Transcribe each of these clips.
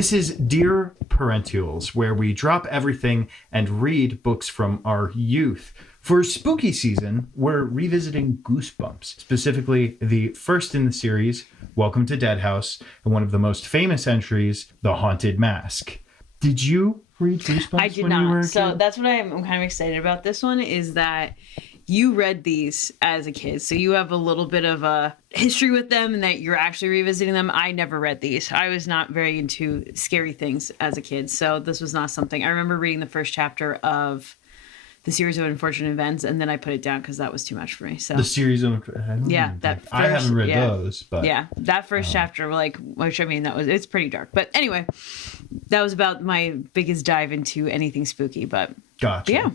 This is Dear Parentals, where we drop everything and read books from our youth. For spooky season, we're revisiting Goosebumps, specifically the first in the series, Welcome to Dead House, and one of the most famous entries, The Haunted Mask. Did you read Goosebumps? I did not. So that's what I'm kind of excited about this one, is that you read these as a kid. So you have a little bit of a history with them and that you're actually revisiting them. I never read these. I was not very into scary things as a kid. So this was not something. I remember reading the first chapter of the series of unfortunate events, and then I put it down because that was too much for me. So the series of I haven't read those, but that first chapter, it's pretty dark. But anyway, that was about my biggest dive into anything spooky. But gotcha. Yeah,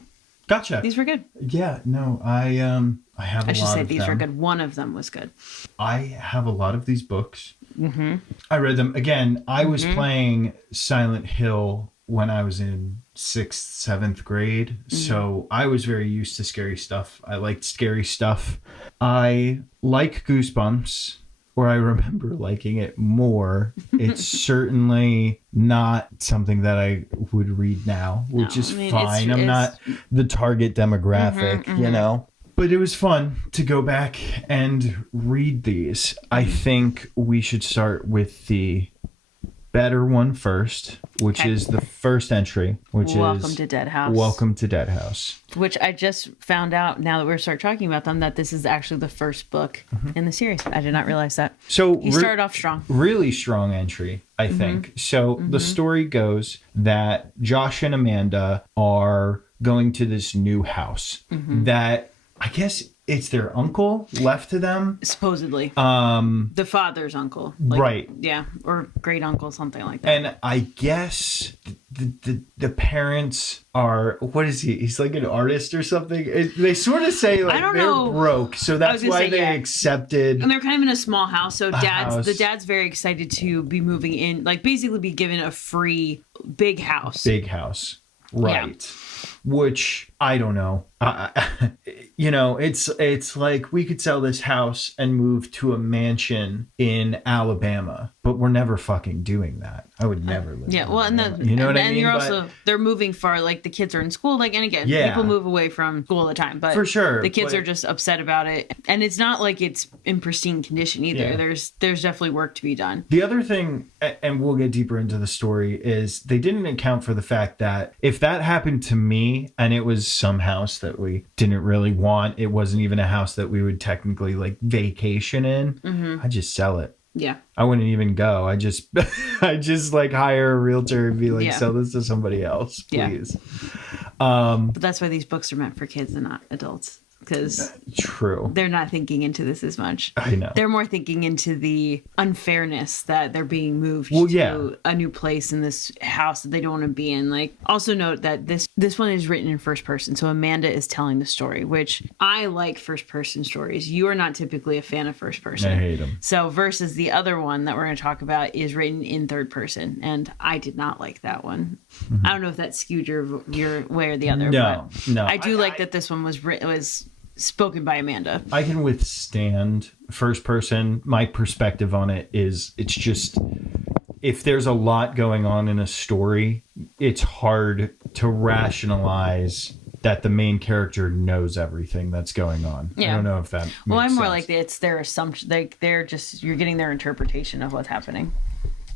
gotcha. These were good. Yeah, no, I have a lot of them. I should say these were good. One of them was good. I have a lot of these books. Mm-hmm. I read them again. I was playing Silent Hill when I was in 6th, 7th grade. So I was very used to scary stuff. I liked scary stuff. I like Goosebumps, or I remember liking it more. It's certainly not something that I would read now, which is fine. I'm not the target demographic, you know? But it was fun to go back and read these. I think we should start with the better one first, which is the first entry, which Welcome is to Dead House. Welcome to Dead House. Which I just found out now that we're start talking about them, that this is actually the first book in the series. I did not realize that. So you started off strong. Really strong entry, I think. So the story goes that Josh and Amanda are going to this new house that I guess it's their uncle left to them. Supposedly. The father's uncle. Right. Yeah. Or great uncle, something like that. And I guess the parents are, what is he? He's like an artist or something. They sort of say like they're broke. So that's why they accepted. And they're kind of in a small house. So the dad's very excited to be moving in, like basically be given a free big house. Big house. Right. Yeah. Which I don't know. You know, it's like we could sell this house and move to a mansion in Alabama, but we're never fucking doing that. I would never live. Yeah, well, and you know what I mean? And you're also they're moving far. Like the kids are in school. Like, and again, people move away from school all the time, but for sure, the kids are just upset about it, and it's not like it's in pristine condition either. Yeah. There's definitely work to be done. The other thing, and we'll get deeper into the story, is they didn't account for the fact that if that happened to me and it was some house that we didn't really want, it wasn't even a house that we would technically like vacation in, I'd just sell it. Yeah. I wouldn't even go. I just like hire a realtor and be like, sell this to somebody else, please. But that's why these books are meant for kids and not adults. Because they're not thinking into this as much. I know. They're more thinking into the unfairness that they're being moved to a new place in this house that they don't want to be in. Like, also note that this one is written in first person. So Amanda is telling the story, which I like first person stories. You are not typically a fan of first person. I hate them. So versus the other one that we're going to talk about is written in third person. And I did not like that one. I don't know if that skewed your way or the other. No. I do like that this one was spoken by Amanda. I can withstand first person. My perspective on it is it's just, if there's a lot going on in a story, it's hard to rationalize that the main character knows everything that's going on. Yeah. I don't know if that makes I'm more sense. like it's their assumption. They're just, you're getting their interpretation of what's happening.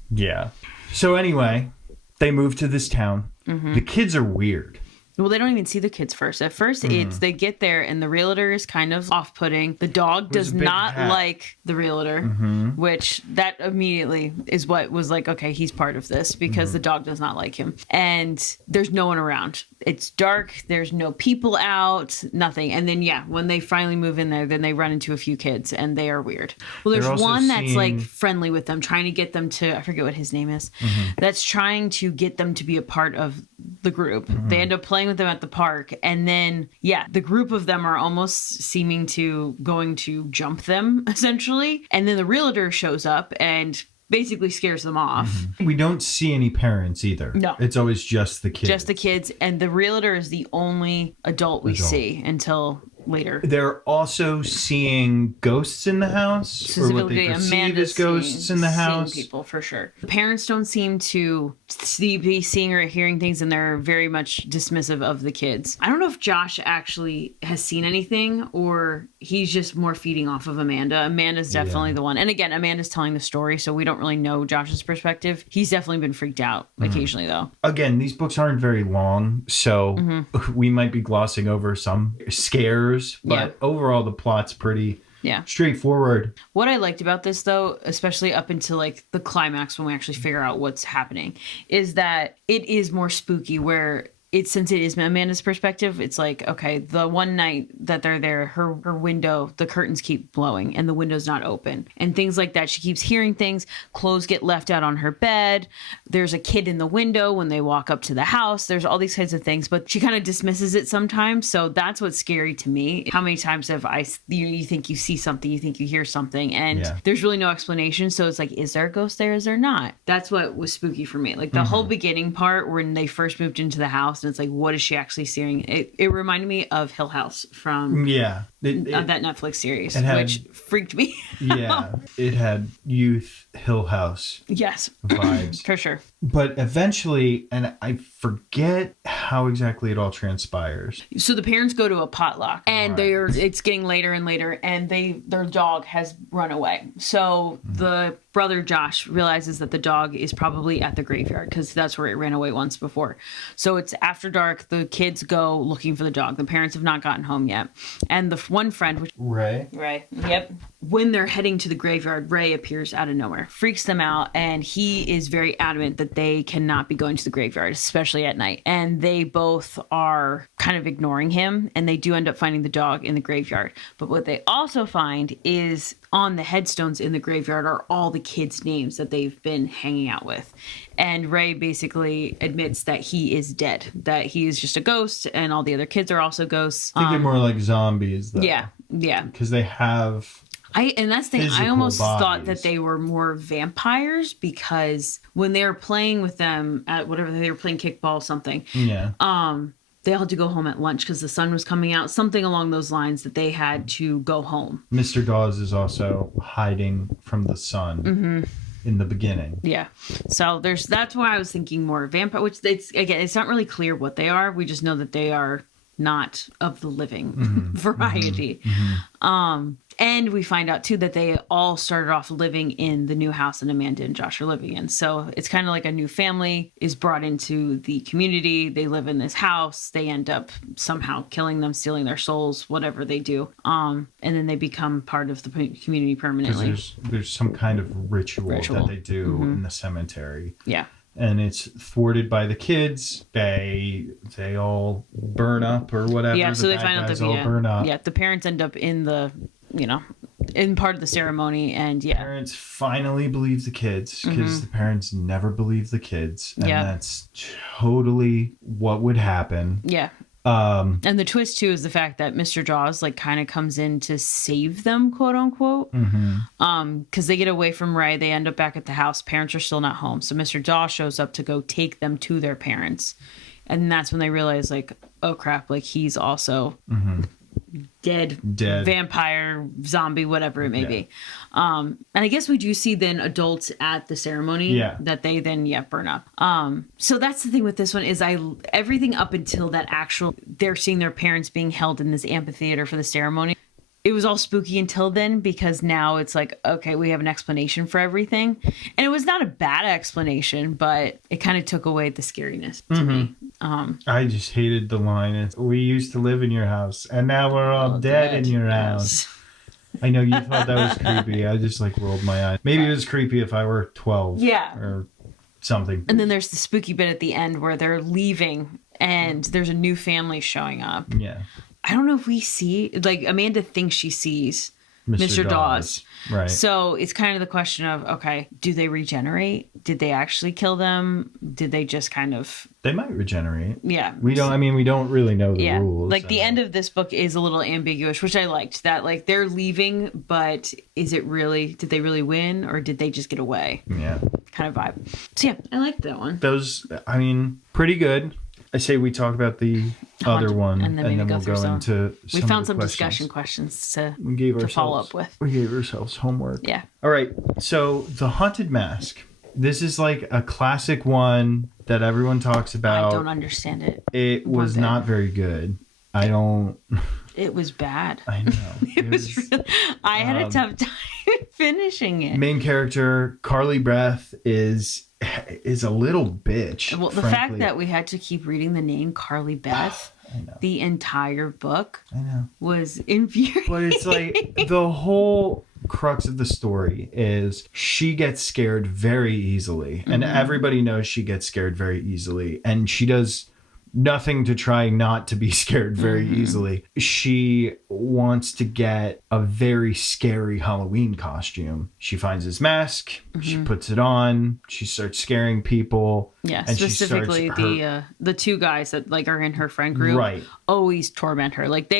Yeah. So anyway, they move to this town. The kids are weird. Well, they don't even see the kids first. At first, they get there, and the realtor is kind of off-putting. The dog does not like the realtor, which that immediately is what was like, okay, he's part of this, because the dog does not like him. And there's no one around. It's dark. There's no people out, nothing. And then, when they finally move in there, then they run into a few kids, and they are weird. Well, there's one that's like friendly with them, trying to get them to, I forget what his name is, that's trying to get them to be a part of the group. They end up playing with them at the park, and then the group of them are almost seeming to going to jump them essentially, and then the realtor shows up and basically scares them off. We don't see any parents either. No, it's always just the kids. And the realtor is the only adult we see until later. They're also seeing ghosts in the house, or what they perceive as ghosts in the house. Seeing people, for sure. The parents don't seem to be seeing or hearing things, and they're very much dismissive of the kids. I don't know if Josh actually has seen anything, or he's just more feeding off of Amanda. Amanda's definitely the one. And again, Amanda's telling the story, so we don't really know Josh's perspective. He's definitely been freaked out occasionally, though. Again, these books aren't very long, so we might be glossing over some scares, but overall the plot's pretty straightforward. What I liked about this, though, especially up until like the climax when we actually figure out what's happening, is that it is more spooky, where since it is Amanda's perspective, it's like, okay, the one night that they're there, her window, the curtains keep blowing and the window's not open and things like that. She keeps hearing things. Clothes get left out on her bed. There's a kid in the window when they walk up to the house. There's all these kinds of things, but she kind of dismisses it sometimes. So that's what's scary to me. How many times have you think you see something, you think you hear something, and there's really no explanation. So it's like, is there a ghost there? Is there not? That's what was spooky for me. Like the whole beginning part when they first moved into the house, and it's like, what is she actually seeing? It reminded me of Hill House from that Netflix series, which freaked me out. It had youth Hill House vibes. For sure. But eventually, and I forget how exactly it all transpires. So the parents go to a potluck, and it's getting later and later, and their dog has run away. So the brother Josh realizes that the dog is probably at the graveyard, because that's where it ran away once before. So it's after dark. The kids go looking for the dog. The parents have not gotten home yet. And the one friend, Ray. Yep. When they're heading to the graveyard, Ray appears out of nowhere, freaks them out, and he is very adamant that they cannot be going to the graveyard, especially at night. And they both are kind of ignoring him, and they do end up finding the dog in the graveyard. But what they also find is on the headstones in the graveyard are all the kids' names that they've been hanging out with. And Ray basically admits that he is dead, that he is just a ghost, and all the other kids are also ghosts. I think they're more like zombies, though. Yeah. Because they have... And that's the thing. I almost thought that they were more vampires, because when they were playing with them at whatever they were playing kickball, something. Yeah. They all had to go home at lunch because the sun was coming out. Something along those lines, that they had to go home. Mr. Dawes is also hiding from the sun in the beginning. Yeah. So that's why I was thinking more vampire. Which it's not really clear what they are. We just know that they are not of the living variety. And we find out, too, that they all started off living in the new house that Amanda and Josh are living in. So it's kind of like a new family is brought into the community. They live in this house. They end up somehow killing them, stealing their souls, whatever they do. And then they become part of the community permanently. There's some kind of ritual that they do in the cemetery. Yeah. And it's thwarted by the kids. They all burn up or whatever. Yeah, so they find out that all burn up. Yeah, the parents end up in in part of the ceremony, and parents finally believe the kids, because the parents never believe the kids, and that's totally what would happen. Yeah. And the twist too is the fact that Mr. Jaws kind of comes in to save them, quote unquote. Because they get away from Ray, they end up back at the house. Parents are still not home, so Mr. Jaws shows up to go take them to their parents, and that's when they realize, oh crap, he's also dead vampire, zombie, whatever it may be. And I guess we do see then adults at the ceremony that they then burn up. So that's the thing with this one, is everything up until that they're seeing their parents being held in this amphitheater for the ceremony. It was all spooky until then, because now it's okay, we have an explanation for everything. And it was not a bad explanation, but it kind of took away the scariness to me. I just hated the line, we used to live in your house, and now we're all dead in your house. I know you thought that was creepy. I just rolled my eyes. Maybe it was creepy if I were 12. Yeah. Or something. And then there's the spooky bit at the end where they're leaving, and there's a new family showing up. Yeah. I don't know if we see, Amanda thinks she sees Mr. Dawes. Right. So it's kind of the question of, okay, do they regenerate? Did they actually kill them? Did they just kind of... They might regenerate. Yeah. We don't really know the rules. The end of this book is a little ambiguous, which I liked. That, they're leaving, but is it really... Did they really win, or did they just get away? Yeah. Kind of vibe. So, yeah, I liked that one. Those, pretty good. I say we talk about the other one, and then we'll go into we found some questions. discussion questions to follow up with. We gave ourselves homework. Yeah. All right. So the Haunted Mask. This is like a classic one that everyone talks about. I don't understand it. It was not very good. I don't. It was bad. I know. It was really, I had a tough time finishing it. Main character Carly Beth is a little bitch. Well, the fact that we had to keep reading the name Carly Beth the entire book was infuriating. But it's like the whole crux of the story is she gets scared very easily. And everybody knows she gets scared very easily. And she does nothing to try not to be scared very easily. She wants to get a very scary Halloween costume. She finds his mask, she puts it on, she starts scaring people. Yeah, and specifically the two guys that like are in her friend group always torment her. Like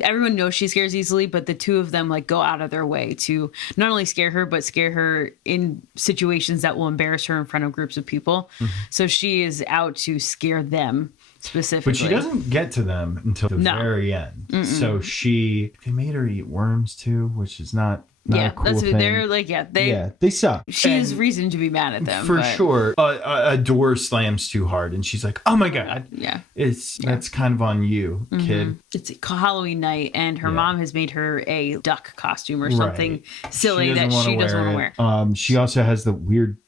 everyone knows she scares easily, but the two of them like go out of their way to not only scare her, but scare her in situations that will embarrass her in front of groups of people. So she is out to scare them specifically. But she doesn't get to them until the very end. So they made her eat worms too, which is not a cool thing. They're like, they suck. She has reason to be mad at them. For sure. A door slams too hard and she's like, oh my God. Yeah. That's kind of on you, kid. It's Halloween night and her mom has made her a duck costume or something silly that she doesn't want to wear. She also has the weird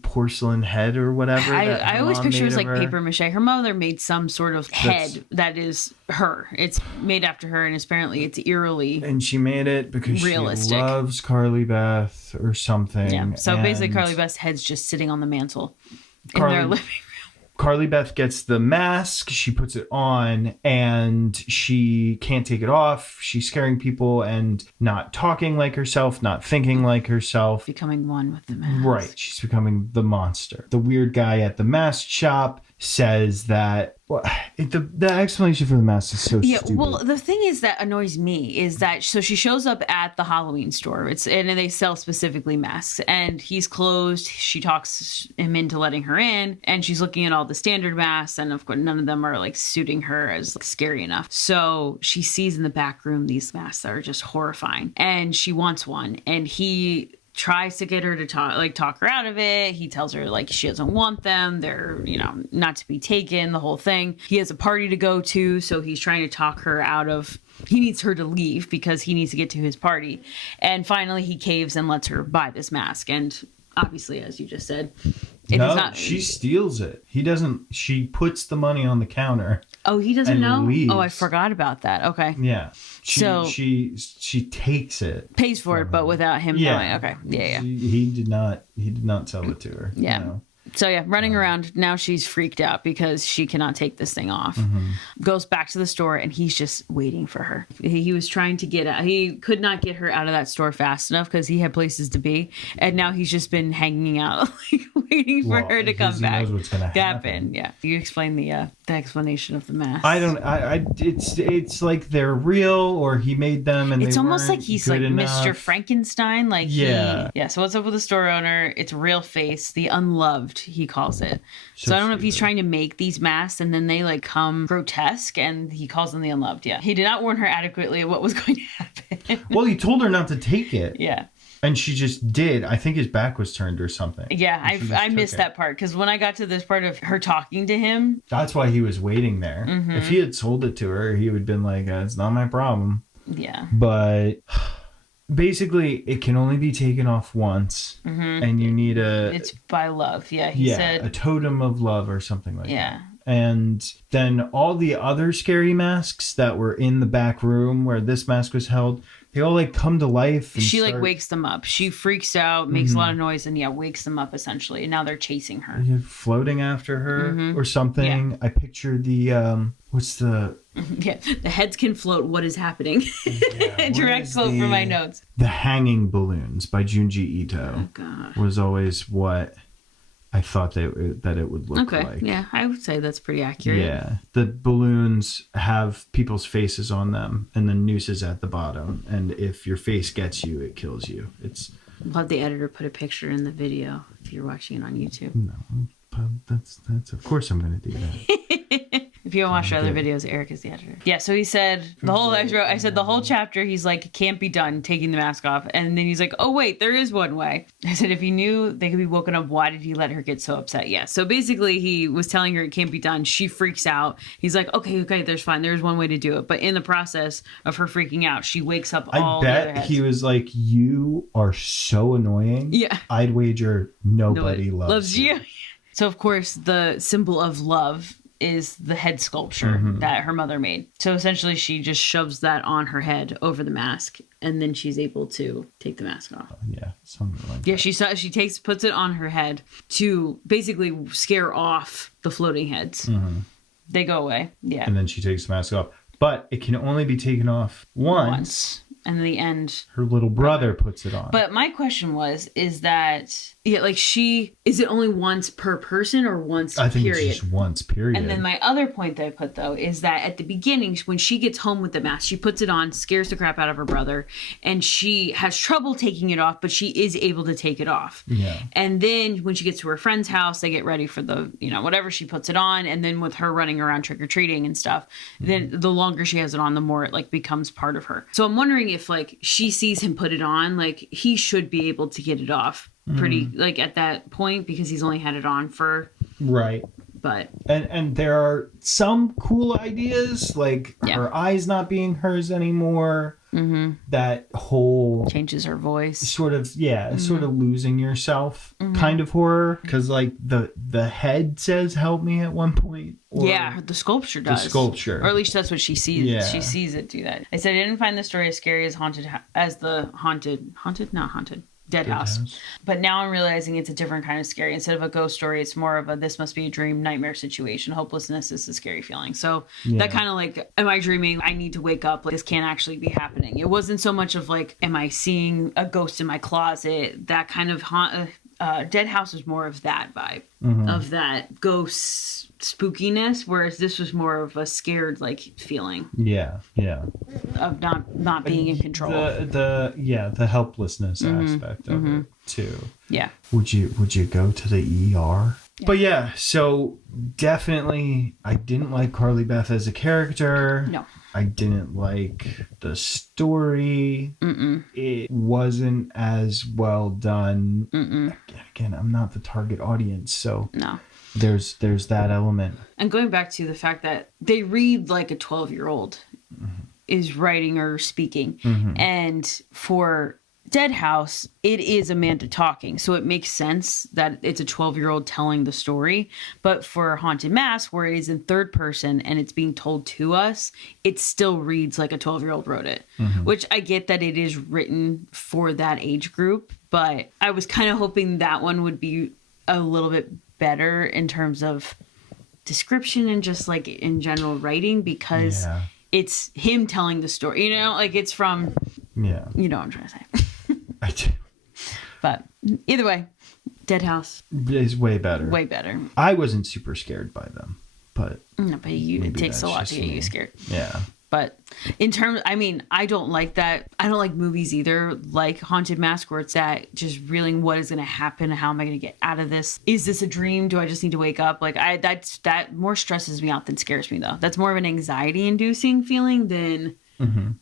porcelain head or whatever. I always picture it as like paper mache. Her mother made some sort of head that is her. It's made after her, and apparently it's eerily. And she made it because realistic. She loves Carly Beth or something. Yeah. So basically, Carly Beth's head's just sitting on the mantle in their living room. Carly Beth gets the mask, she puts it on, and she can't take it off. She's scaring people and not talking like herself, not thinking like herself. Becoming one with the mask. Right, she's becoming the monster. The weird guy at the mask shop says that the explanation for the mask is so stupid. Well, the thing is that annoys me is that so she shows up at the Halloween store. And they sell specifically masks, and he's closed. She talks him into letting her in, and she's looking at all the standard masks, and of course none of them are like suiting her as like, scary enough. So she sees in the back room these masks that are just horrifying, and she wants one, and he tries to get her to talk her out of it. He tells her like she doesn't want them. They're, not to be taken, the whole thing. He has a party to go to, so he's trying to talk her out of, he needs her to leave because he needs to get to his party. And finally he caves and lets her buy this mask. And obviously, as you just said, she steals it. He doesn't, she puts the money on the counter. Oh, he doesn't know? Leaves. Oh, I forgot about that. Okay. Yeah. She takes it. Pays for it, but without him knowing. Okay. Yeah. He did not sell it to her. Yeah. So running around, now she's freaked out because she cannot take this thing off. Goes back to the store and he's just waiting for her. He was trying to get out. He could not get her out of that store fast enough because he had places to be. And now he's just been hanging out, waiting for her to come back. He knows what's going to happen. Yeah. You explain the explanation of the mask. It's like they're real or he made them and it's they almost like he's like enough. Mr. Frankenstein. Like so what's up with the store owner? It's a real face, the unloved, he calls it. So I don't know if he's trying to make these masks and then they like come grotesque and he calls them the unloved. Yeah. He did not warn her adequately of what was going to happen. Well, he told her not to take it. Yeah. And she just did. I think his back was turned or something. Yeah, I missed that part because when I got to this part of her talking to him. That's why he was waiting there. If he had sold it to her, he would have been like, it's not my problem. Yeah. But basically, it can only be taken off once. And you need it's by love. Yeah, he said. A totem of love or something like that. And then all the other scary masks that were in the back room where this mask was held, they all like come to life. And she like wakes them up. She freaks out, makes a lot of noise, and wakes them up essentially. And now they're chasing her. Floating after her or something. Yeah. I pictured the what's the the heads can float. What is happening? Direct quote from my notes. The Hanging Balloons by Junji Ito. Oh God. Was always what I thought that it would look like. Okay, yeah, I would say that's pretty accurate. Yeah, the balloons have people's faces on them and the nooses at the bottom. And if your face gets you, it kills you. We'll have the editor put a picture in the video if you're watching it on YouTube. No, That's of course I'm going to do that. If you want to watch other videos, Eric is the editor. Yeah, so he said I said the whole chapter, he's like, it can't be done taking the mask off. And then he's like, oh, wait, there is one way. I said, if he knew they could be woken up, why did he let her get so upset? Yeah, so basically he was telling her it can't be done. She freaks out. He's like, okay, there's fine. There's one way to do it. But in the process of her freaking out, she wakes up all the other I bet he was like, you are so annoying. Yeah. I'd wager nobody loves you. So, of course, the symbol of love is the head sculpture that her mother made. So essentially she just shoves that on her head over the mask, and then she's able to take the mask off. Yeah, something like that. She puts it on her head to basically scare off the floating heads. They go away. Yeah. And then she takes the mask off. But it can only be taken off once. And in the end, her little brother puts it on. But my question is that is it only once per person or once I think period? It's just once period. And then my other point that I put though is that at the beginning, when she gets home with the mask, she puts it on, scares the crap out of her brother, and she has trouble taking it off, but she is able to take it off. Yeah. And then when she gets to her friend's house, they get ready for the, whatever, she puts it on, and then with her running around trick-or-treating and stuff, then the longer she has it on, the more it like becomes part of her. So I'm wondering if like she sees him put it on, like he should be able to get it off pretty like at that point, because he's only had it on for right. But and there are some cool ideas, like her eyes not being hers anymore. That whole changes her voice, sort of sort of losing yourself kind of horror, because like the head says help me at one point, or the sculpture does, or at least that's what she sees. She sees it do that. I said I didn't find the story as scary as Dead House. But now I'm realizing it's a different kind of scary. Instead of a ghost story, it's more of a this must be a dream, nightmare situation. Hopelessness is a scary feeling. So that kind of like, am I dreaming? I need to wake up. Like, this can't actually be happening. It wasn't so much of like, am I seeing a ghost in my closet? That kind of Dead House was more of that vibe, of that ghost spookiness, whereas this was more of a scared like feeling. Of not being in control. The helplessness aspect of it too. Yeah. Would you go to the ER? Yeah. But so definitely I didn't like Carly Beth as a character. No. I didn't like the story. It wasn't as well done. Again, I'm not the target audience, so no. There's that element. And going back to the fact that they read like a 12-year-old is writing or speaking. And for Dead House, it is Amanda talking, so it makes sense that it's a 12-year-old telling the story. But for Haunted Mask, where it is in third person and it's being told to us, it still reads like a 12-year-old wrote it, which I get that it is written for that age group, but I was kind of hoping that one would be a little bit better in terms of description and just like in general writing, because it's him telling the story, like it's from you know what I'm trying to say. I do. But either way, Dead House is way better. Way better. I wasn't super scared by them, but no, but it takes a lot to get you scared. Yeah. But in terms, I don't like that. I don't like movies either, like Haunted Mask, where it's at just reeling what is going to happen. How am I going to get out of this? Is this a dream? Do I just need to wake up? Like that more stresses me out than scares me though. That's more of an anxiety inducing feeling than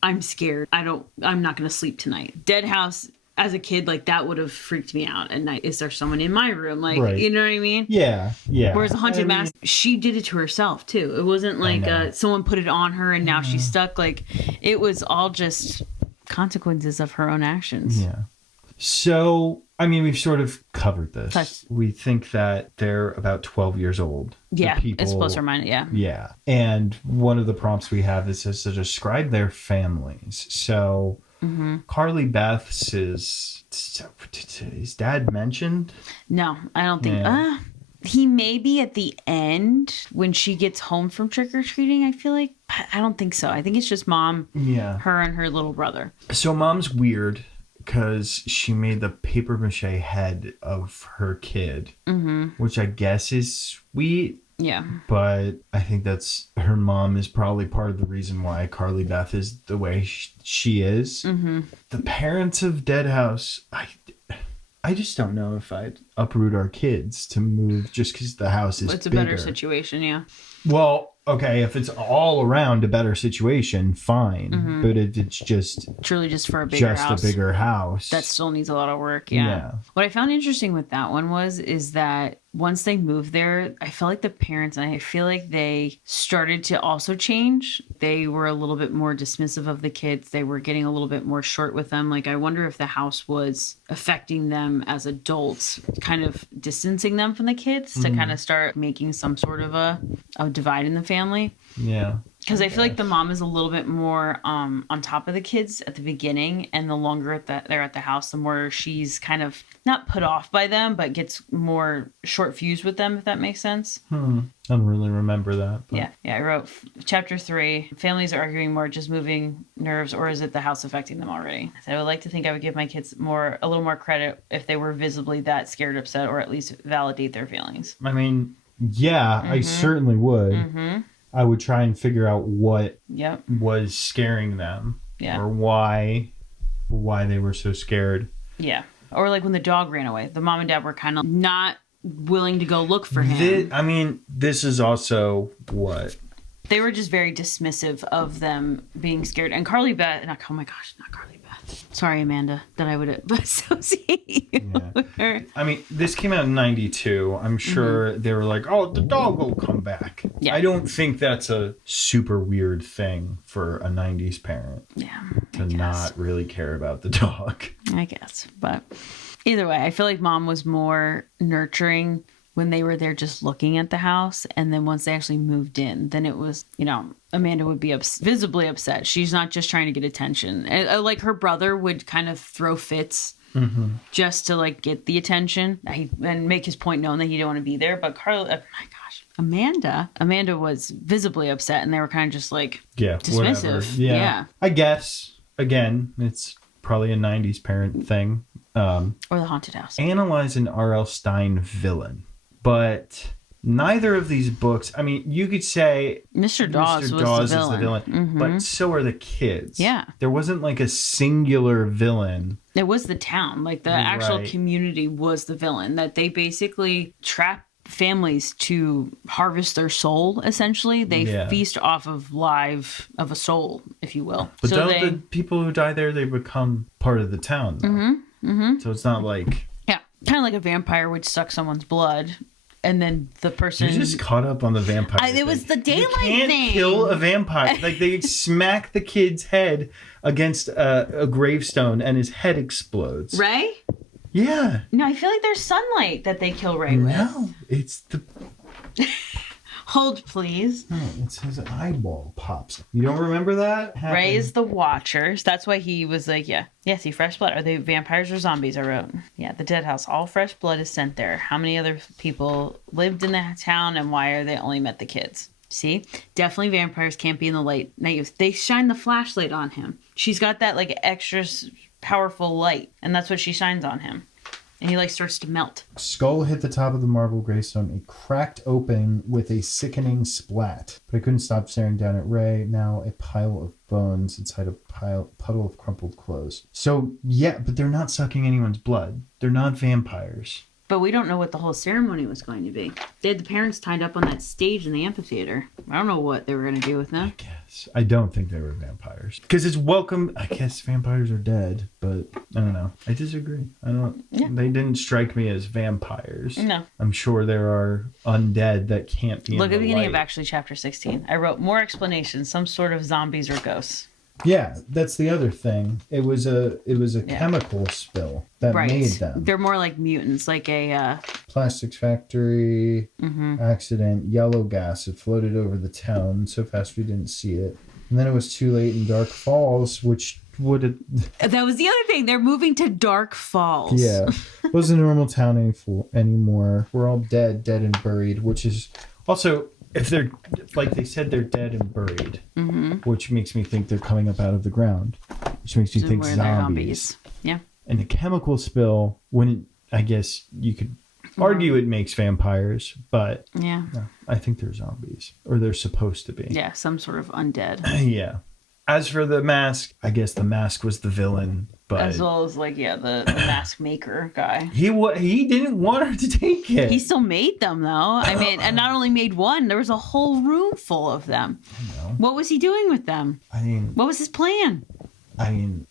I'm scared. I'm not going to sleep tonight. Dead House, as a kid, like that would have freaked me out at night. Is there someone in my room? Like, you know what I mean? Yeah. Whereas the Haunted Mask, she did it to herself too. It wasn't like someone put it on her and now she's stuck. Like, it was all just consequences of her own actions. Yeah. So, we've sort of covered this. We think that they're about 12 years old. Yeah, it's plus or minus, Yeah. And one of the prompts we have is to describe their families. So, Carly Beth's is dad mentioned? No, I don't think. He may be at the end when she gets home from trick-or-treating, I feel like. I don't think so. I think it's just mom, her and her little brother. So mom's weird because she made the paper mache head of her kid, which I guess is sweet. Yeah. But I think her mom is probably part of the reason why Carly Beth is the way she is. The parents of Dead House, I just don't know if I'd uproot our kids to move just because the house is It's a bigger. better situation, yeah. Well, okay, if it's all around a better situation, fine. But if it's just truly just for a bigger house, a bigger house, that still needs a lot of work. Yeah. What I found interesting with that one is that once they moved there, I felt like the parents, and I feel like they started to also change. They were a little bit more dismissive of the kids. They were getting a little bit more short with them. Like, I wonder if the house was affecting them as adults, kind of distancing them from the kids to kind of start making some sort of a divide in the family. Yeah. Because I feel like the mom is a little bit more on top of the kids at the beginning, and the longer they're at the house, the more she's kind of not put off by them, but gets more short fused with them, if that makes sense. I don't really remember that. But. Yeah. I wrote chapter 3. Families are arguing more, just moving nerves, or is it the house affecting them already? So I would like to think I would give my kids a little more credit if they were visibly that scared, upset, or at least validate their feelings. I mean, yeah, I certainly would. I would try and figure out what was scaring them, or why they were so scared. Yeah, or like when the dog ran away, the mom and dad were kind of not willing to go look for him. This is also what they were just very dismissive of them being scared. And Carly Beth, not Carly Beth. Sorry, Amanda, that I would associate you with her. I mean, this came out in 92. I'm sure they were like, oh, the dog will come back. Yeah. I don't think that's a super weird thing for a 90s parent. Yeah. To not really care about the dog. I guess. But either way, I feel like mom was more nurturing when they were there just looking at the house. And then once they actually moved in, then it was, Amanda would be visibly upset. She's not just trying to get attention. Like her brother would kind of throw fits just to like get the attention and make his point known that he didn't want to be there. But Amanda was visibly upset, and they were kind of just like dismissive. Yeah. I guess, again, it's probably a 90s parent thing. Or the haunted house. Analyze an R.L. Stine villain. But neither of these books, I mean, you could say Mr. Dawes is the villain. But so are the kids. Yeah. There wasn't like a singular villain. It was the town. Like the actual community was the villain. That they basically trap families to harvest their soul, essentially. They feast off of a soul, if you will. But the people who die there, they become part of the town, though. So it's not like... Yeah, kind of like a vampire would suck someone's blood. And then the person... You're just caught up on the vampire thing. It was the daylight thing. You can't kill a vampire. Like, they smack the kid's head against a gravestone and his head explodes. Ray? Yeah. No, I feel like there's sunlight that they kill Ray with. No, it's the... Hold, please. No, it's his eyeball pops. You don't remember that? Ray is the Watchers. That's why he was like, see, fresh blood. Are they vampires or zombies? I wrote. Yeah, the dead house. All fresh blood is sent there. How many other people lived in the town, and why are they only met the kids? See? Definitely vampires can't be in the light. They shine the flashlight on him. She's got that like extra powerful light, and that's what she shines on him. And he starts to melt. Skull hit the top of the marble gravestone. It cracked open with a sickening splat. But I couldn't stop staring down at Ray. Now a pile of bones inside a puddle of crumpled clothes. So, yeah, but they're not sucking anyone's blood. They're not vampires. But we don't know what the whole ceremony was going to be. They had the parents tied up on that stage in the amphitheater. I don't know what they were going to do with them. I guess. I don't think they were vampires. Because it's welcome. I guess vampires are dead, but I don't know. I disagree. They didn't strike me as vampires. No. I'm sure there are undead that can't be Look in at the beginning light. of actually chapter 16. I wrote more explanations, some sort of zombies or ghosts. Yeah, that's the other thing. It was a chemical spill that made them. They're more like mutants, like a plastics factory accident, yellow gas. It floated over the town so fast we didn't see it. And then it was too late in Dark Falls, which would have... That was the other thing. They're moving to Dark Falls. Yeah. It wasn't a normal town anymore. We're all dead and buried, which is also... If they're, like they said, they're dead and buried, which makes me think they're coming up out of the ground, which makes me think zombies. Yeah. And the chemical spill, I guess you could argue it makes vampires, but no, I think they're zombies, or they're supposed to be. Yeah, some sort of undead. Yeah. As for the mask, I guess the mask was the villain. But as well as like the mask maker guy. He didn't want her to take it. He still made them though. I mean, and not only made one, there was a whole room full of them. What was he doing with them? I mean, what was his plan?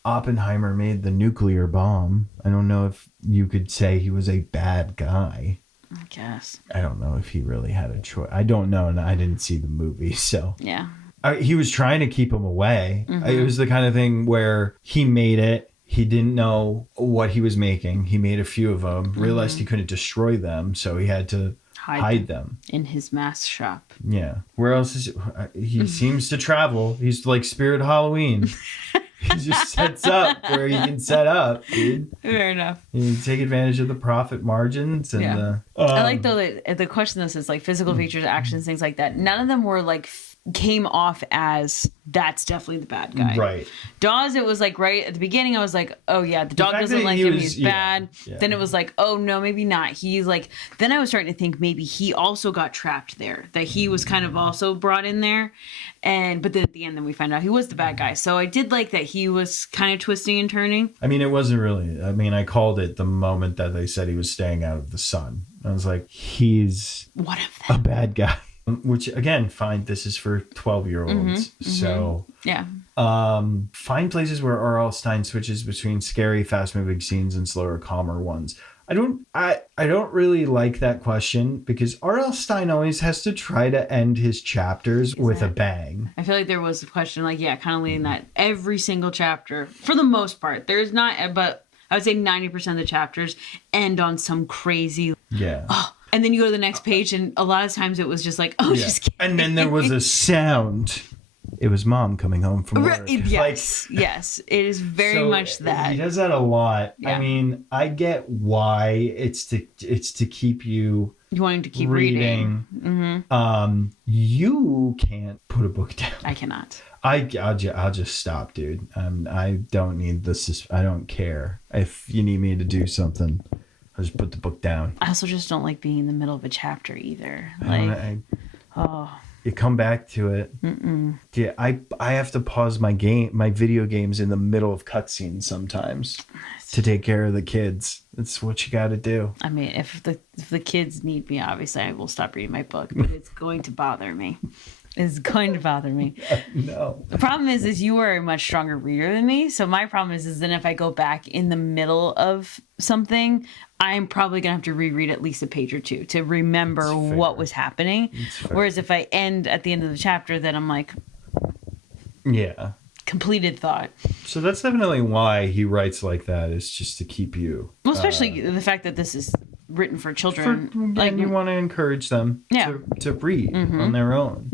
Oppenheimer made the nuclear bomb. I don't know if you could say he was a bad guy. I guess. I don't know if he really had a choice. I don't know, and I didn't see the movie, so. Yeah. He was trying to keep him away. It was the kind of thing where he made it. He didn't know what he was making. He made a few of them, realized he couldn't destroy them, so he had to hide them. In his mask shop. Yeah. Where else is he seems to travel. He's like Spirit Halloween. He just sets up where he can set up, dude. Fair enough. You take advantage of the profit margins and I like though that the question this is like physical features, actions, things like that. None of them were like came off as that's definitely the bad guy. Right. Dawes, it was like right at the beginning I was like, oh yeah, the dog doesn't like him, he's bad. Yeah. Then it was like, oh no, maybe not. He's like, then I was starting to think maybe he also got trapped there, that he was kind of also brought in there. But then at the end then we find out he was the bad guy. So I did like that he was kind of twisting and turning. I mean, it wasn't really, I called it the moment that they said he was staying out of the sun. I was like, he's one of them. A bad guy. Which again, fine. This is for 12-year-olds, so yeah. Find places where R.L. Stine switches between scary, fast-moving scenes and slower, calmer ones. I don't really like that question because R.L. Stine always has to try to end his chapters with a bang. I feel like there was a question like kind of leading that every single chapter for the most part. There's not, but I would say 90% of the chapters end on some crazy. Yeah. Oh, and then you go to the next page, and a lot of times it was just like, oh, just kidding. And then there was a sound. It was Mom coming home from work. Yes, yes. It is very much that. He does that a lot. Yeah. I mean, I get why it's to keep you wanting to keep reading. You can't put a book down. I cannot. I'll just stop, dude. I don't need this. I don't care. If you need me to do something, I'll just put the book down. I also just don't like being in the middle of a chapter either. You come back to it. Yeah, I have to pause my video games in the middle of cutscenes sometimes to take care of the kids. That's what you got to do. I mean, if the kids need me, obviously I will stop reading my book, but it's going to bother me. It's going to bother me. No. The problem is you are a much stronger reader than me. So my problem is then if I go back in the middle of something, I'm probably going to have to reread at least a page or two to remember what was happening. Whereas if I end at the end of the chapter, then I'm like, yeah, completed thought. So that's definitely why he writes like that, is just to keep you. Well, especially the fact that this is written for children. You want to encourage them to read on their own.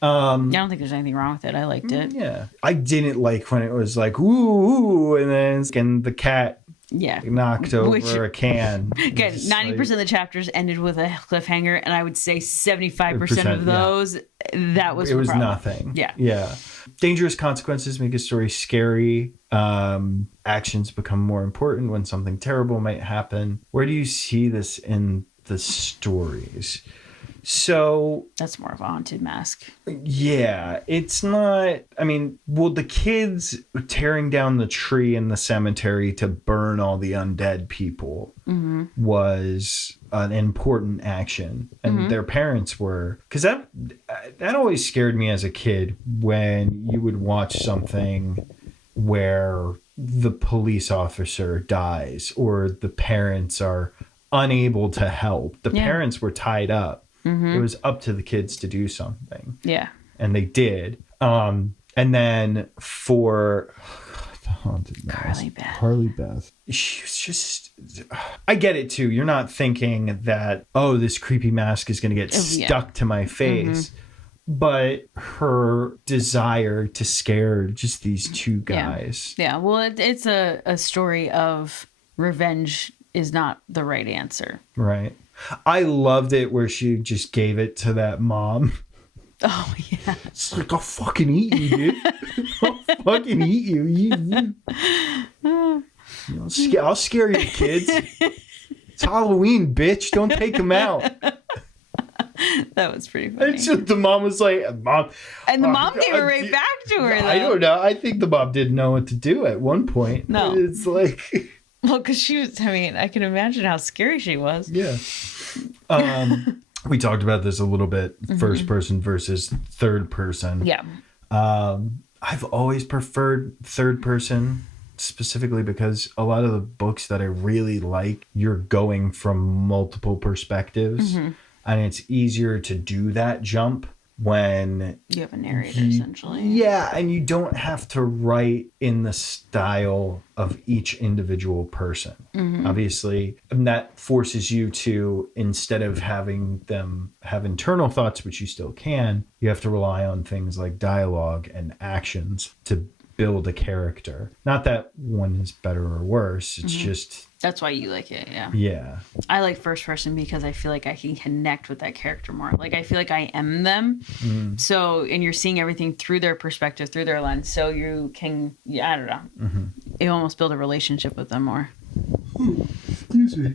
I don't think there's anything wrong with it. I liked it. Yeah. I didn't like when it was like, ooh, and then the cat knocked over a can. Again, 90% of the chapters ended with a cliffhanger, and I would say 75% of those, that was it was problem. Nothing. Yeah. Yeah. Dangerous consequences make a story scary. Actions become more important when something terrible might happen. Where do you see this in the stories? So that's more of a haunted mask. Yeah, it's not. I mean, the kids tearing down the tree in the cemetery to burn all the undead people was an important action, and their parents were, because that always scared me as a kid when you would watch something where the police officer dies or the parents are unable to help. The parents were tied up. It was up to the kids to do something. Yeah. And they did. And then for the haunted mask, Carly Beth. She was just, I get it too. You're not thinking that, oh, this creepy mask is going to get stuck to my face. But her desire to scare just these two guys. Yeah. Well, it's a story of revenge is not the right answer. Right. I loved it where she just gave it to that mom. Oh, yeah. It's like, I'll fucking eat you, dude. I'll fucking eat you. I'll scare you, kids. It's Halloween, bitch. Don't take them out. That was pretty funny. And so the mom was like, Mom. And the mom gave it right back to her, though. I don't know. I think the mom didn't know what to do at one point. No. It's like... Well, because she was, I mean, I can imagine how scary she was. Yeah. We talked about this a little bit, first person versus third person. Yeah. I've always preferred third person, specifically because a lot of the books that I really like, you're going from multiple perspectives, and it's easier to do that jump when you have a narrator, essentially. Yeah, and you don't have to write in the style of each individual person. Obviously, and that forces you to, instead of having them have internal thoughts, which you still can, you have to rely on things like dialogue and actions to build a character. Not that one is better or worse, it's just... That's why you like it, yeah. Yeah. I like first person because I feel like I can connect with that character more. Like, I feel like I am them. So, and you're seeing everything through their perspective, through their lens. So you can, I don't know. You almost build a relationship with them more. Excuse me.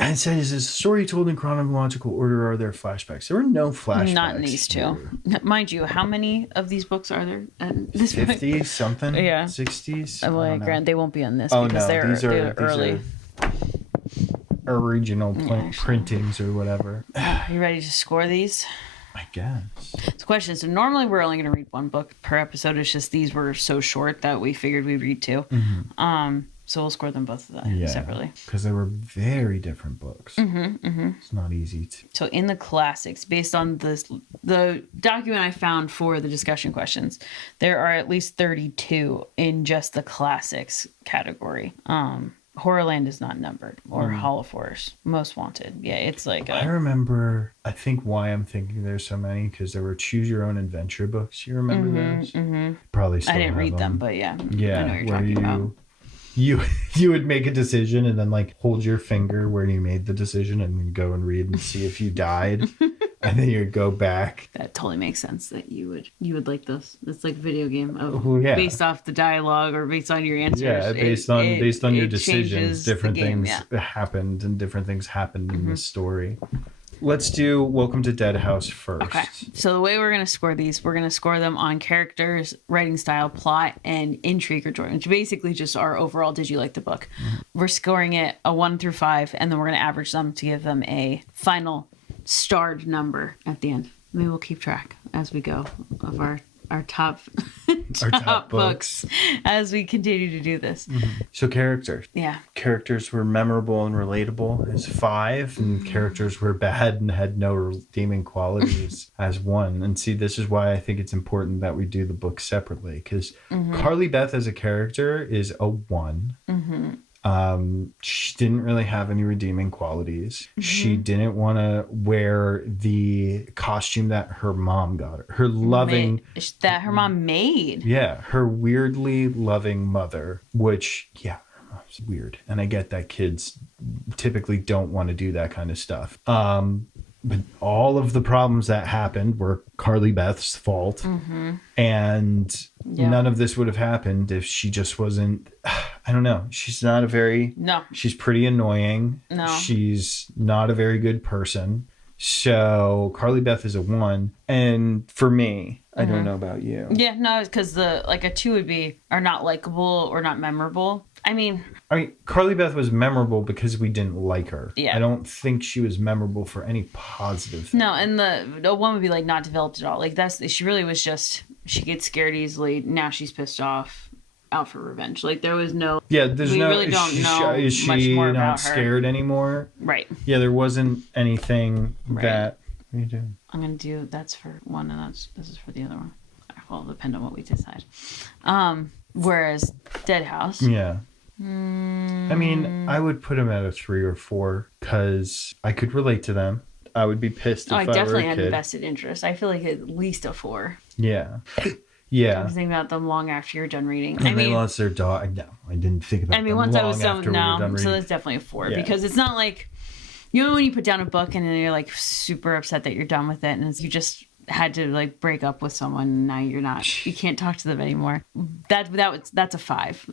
And it says, is this story told in chronological order, or are there flashbacks? There were no flashbacks. Not in these two. Mind you, how many of these books are there? 50 something? Yeah. 60s? Well, grant they won't be on this because because they're early. Original printings or whatever. You ready to score these? I guess. It's a question. So normally we're only going to read one book per episode. It's just these were so short that we figured we'd read two. So we'll score them both separately. Because they were very different books. It's not easy to... So in the classics, based on the document I found for the discussion questions, there are at least 32 in just the classics category. Horrorland is not numbered, or Hall of Horrors, Most Wanted. Yeah, it's like I remember, I think why I'm thinking there's so many, because there were Choose Your Own Adventure books. You remember those? Probably still I didn't read them, but yeah. I know what you're talking about. You would make a decision and then like hold your finger where you made the decision and then go and read and see if you died. And then you'd go back. That totally makes sense that you would like this. It's like a video game based off the dialogue or based on your answers. Yeah, based on your decisions, different things happened and different things happened in the story. Let's do Welcome to Dead House first. Okay. So the way we're going to score these, we're going to score them on characters, writing style, plot, and intrigue or joy, which basically just our overall, did you like the book? We're scoring it a 1 through 5, and then we're going to average them to give them a final starred number at the end. Maybe we'll keep track as we go of our top books as we continue to do this. So characters. Yeah. Characters were memorable and relatable as 5, and characters were bad and had no redeeming qualities as 1. And see, this is why I think it's important that we do the book separately, because Carly Beth as a character is a 1. She didn't really have any redeeming qualities. She didn't want to wear the costume that her mom got her. Her loving... that her mom made. Yeah, her weirdly loving mother, which, her mom's weird. And I get that kids typically don't want to do that kind of stuff. But all of the problems that happened were Carly Beth's fault. And none of this would have happened if she just wasn't... I don't know. She's not a very... No. She's pretty annoying. No. She's not a very good person. So Carly Beth is a 1. And for me, I don't know about you. Yeah, no, because a 2 would be are not likable or not memorable. I mean, Carly Beth was memorable because we didn't like her. Yeah. I don't think she was memorable for any positive thing. No, and the 1 would be like not developed at all. Like she really was just, she gets scared easily. Now she's pissed off. Out for revenge. Like there was no... Yeah, there's we really don't know is she much more about not scared anymore? Right. Yeah, there wasn't anything that... What are you doing? I'm going to do... That's for 1 and this is for the other one. Well, it'll depend on what we decide. Whereas Dead House... Yeah. I mean, I would put them at a 3 or 4 because I could relate to them. I would be pissed if I were a kid. I definitely had a vested interest. I feel like at least a 4. Yeah. Yeah. I was thinking about them long after you're done reading. And they lost their dog. No, I didn't think about them once long I was done, after we were done reading. So that's definitely a 4 because it's not like, you know when you put down a book and then you're like super upset that you're done with it and you just had to like break up with someone and now you can't talk to them anymore. That's a 5.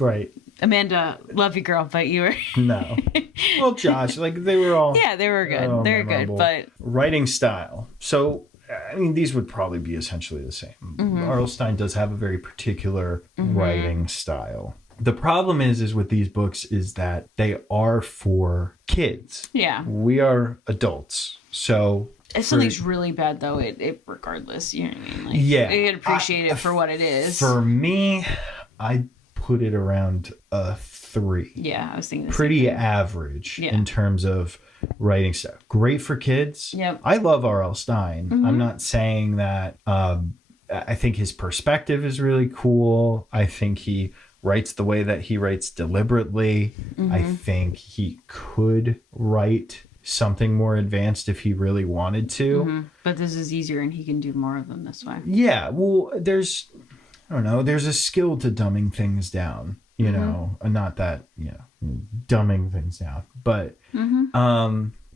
Right. Amanda, love you girl, but you were... No. Well, Josh, like they were all... Yeah, they were good. They're memorable. Good, but... Writing style. So... I mean, these would probably be essentially the same. R.L. Stine does have a very particular writing style. The problem is with these books is that they are for kids. Yeah. We are adults. So if something's really bad, though, it regardless, you know what I mean? Like, yeah. you can appreciate it for what it is. For me, I put it around a 3. Yeah, I was thinking pretty average in terms of writing stuff. Great for kids. Yep. I love R.L. Stine. I'm not saying that. I think his perspective is really cool. I think he writes the way that he writes deliberately. I think he could write something more advanced if he really wanted to. But this is easier and he can do more of them this way. Yeah, well, there's a skill to dumbing things down, you know, not that, dumbing things down, but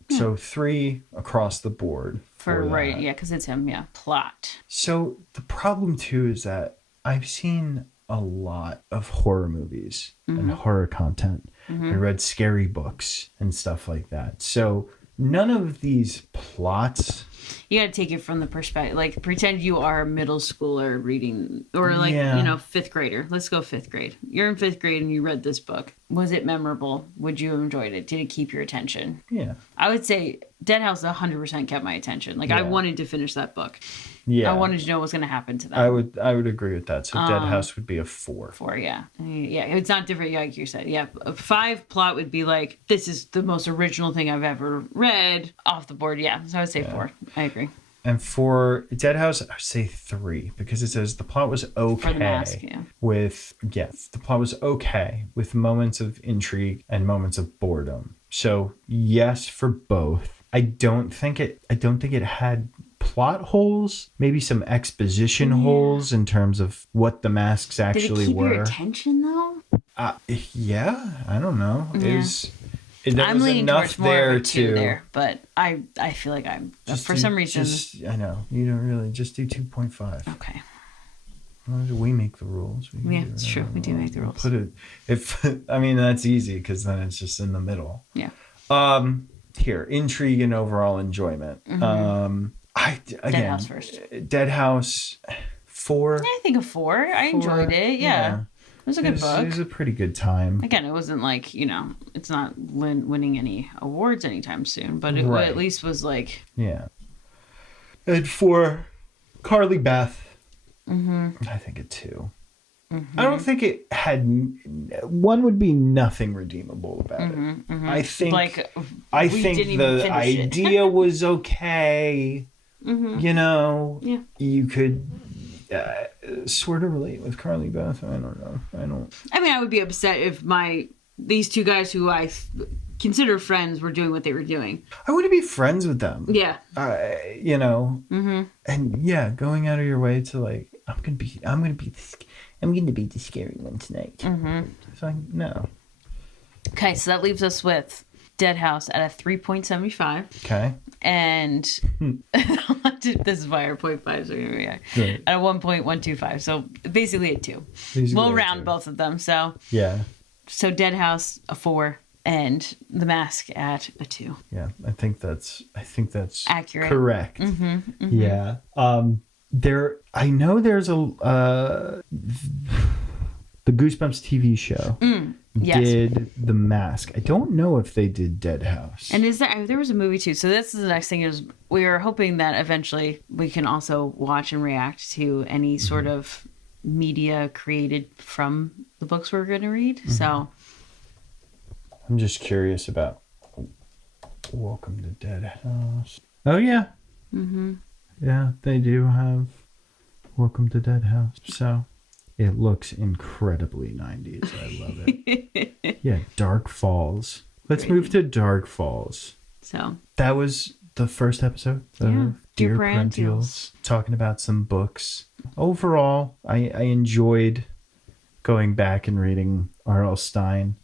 so 3 across the board for right, yeah, because it's him, plot. So the problem too is that I've seen a lot of horror movies and horror content. I read scary books and stuff like that. So none of these plots. You got to take it from the perspective, like pretend you are a middle schooler reading, or like, 5th grader. Let's go 5th grade. You're in 5th grade and you read this book. Was it memorable? Would you have enjoyed it? Did it keep your attention? Yeah. I would say Dead House 100% kept my attention. Like I wanted to finish that book. Yeah. I wanted to know what was going to happen to them. I would agree with that. So Dead House would be a 4. 4, yeah. Yeah, it's not different like you said. Yeah, a 5 plot would be like, this is the most original thing I've ever read off the board. Yeah, so I would say 4. I agree. And for Dead House, I would say 3 because it says the plot was okay. For the mask, yeah. The plot was okay with moments of intrigue and moments of boredom. So yes, for both. I don't think it had plot holes, maybe some exposition holes in terms of what the masks actually Did it keep were. Your attention though? Yeah, I don't know. Yeah. I'm leaning towards more of a 2 there, but I feel like I'm for some reason. I know you don't really just do 2.5. Okay. We make the rules. It's true. We do make the rules. That's easy because then it's just in the middle. Yeah. Here, intrigue and overall enjoyment. Dead House first. Dead House 4. I think a 4. I enjoyed it. Yeah. It was a good book. It was a pretty good time. Again, it wasn't like, it's not winning any awards anytime soon, but it at least was like... Yeah. And for Carly Beth, I think a 2. I don't think it had... 1 would be nothing redeemable about it. I think the idea was okay. Yeah. You could... sort of relate with Carly Beth. I don't know. I would be upset if these 2 guys who I consider friends were doing what they were doing. I want to be friends with them. Yeah. And yeah, going out of your way to like, I'm gonna be the scary one tonight. It's like, no. Okay, so that leaves us with Dead House at a 3.75. Okay. And this is why our 0.5s are going to be at a 1.125. So basically a 2. We'll round both of them. So yeah. So Dead House a 4 and The Mask at a 2. Yeah, I think that's accurate. Correct. Yeah. I know there's the Goosebumps TV show. Yes. Did The Mask. I don't know if they did Dead House. And there was a movie too. So this is the next thing is we are hoping that eventually we can also watch and react to any sort of media created from the books we're going to read. So I'm just curious about Welcome to Dead House. Oh yeah. Yeah, they do have Welcome to Dead House. So it looks incredibly 90s. I love it. Yeah, Dark Falls. Let's move to Dark Falls. So that was the first episode of Dear Parentials, talking about some books. Overall, I enjoyed going back and reading R.L. Stine.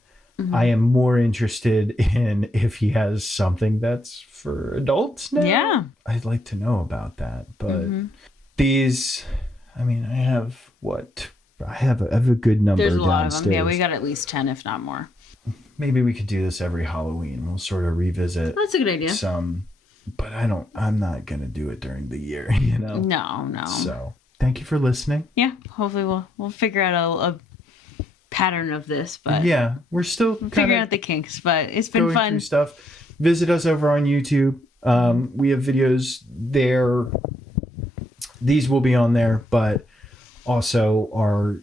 I am more interested in if he has something that's for adults now. Yeah. I'd like to know about that. But these, I have I have a good number. There's a lot downstairs. of them. Yeah, we got at least 10, if not more. Maybe we could do this every Halloween. We'll sort of revisit. That's a good idea. Some but I'm not going to do it during the year, you know? No. So thank you for listening. Yeah. Hopefully we'll figure out a pattern of this, but yeah, we're still figuring out the kinks, but it's been going fun. through stuff. Visit us over on YouTube. We have videos there. These will be on there, but also our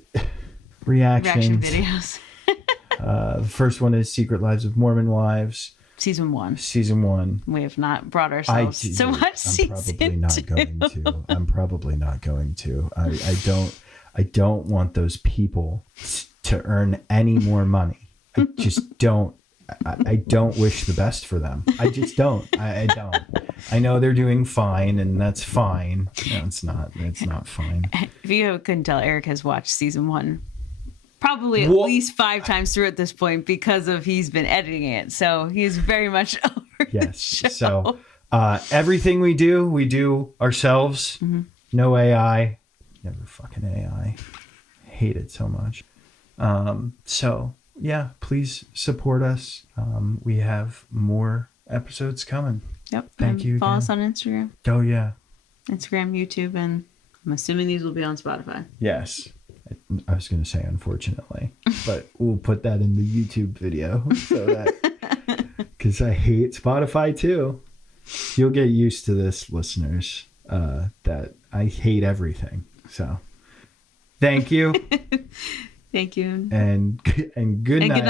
reaction videos. The first one is Secret Lives of Mormon Wives. Season 1. Season 1. We have not brought ourselves to watch season 2. I'm probably not going to. I don't want those people to earn any more money. I just don't. I don't wish the best for them. I just don't. I don't. I know they're doing fine, and that's fine. No, it's not. It's not fine. If you couldn't tell, Eric has watched season 1 probably at least 5 times through at this point because of he's been editing it. So he's very much over yes. the show. So everything we do ourselves. Mm-hmm. No AI. Never fucking AI. I hate it so much. So yeah, please support us. We have more episodes coming. Yep. Thank you. Follow us on Instagram. Oh yeah. Instagram, YouTube, and I'm assuming these will be on Spotify. Yes. I was going to say unfortunately, but we'll put that in the YouTube video so that because I hate Spotify too. You'll get used to this, listeners. That I hate everything. So, thank you. Thank you. And good night. And good night.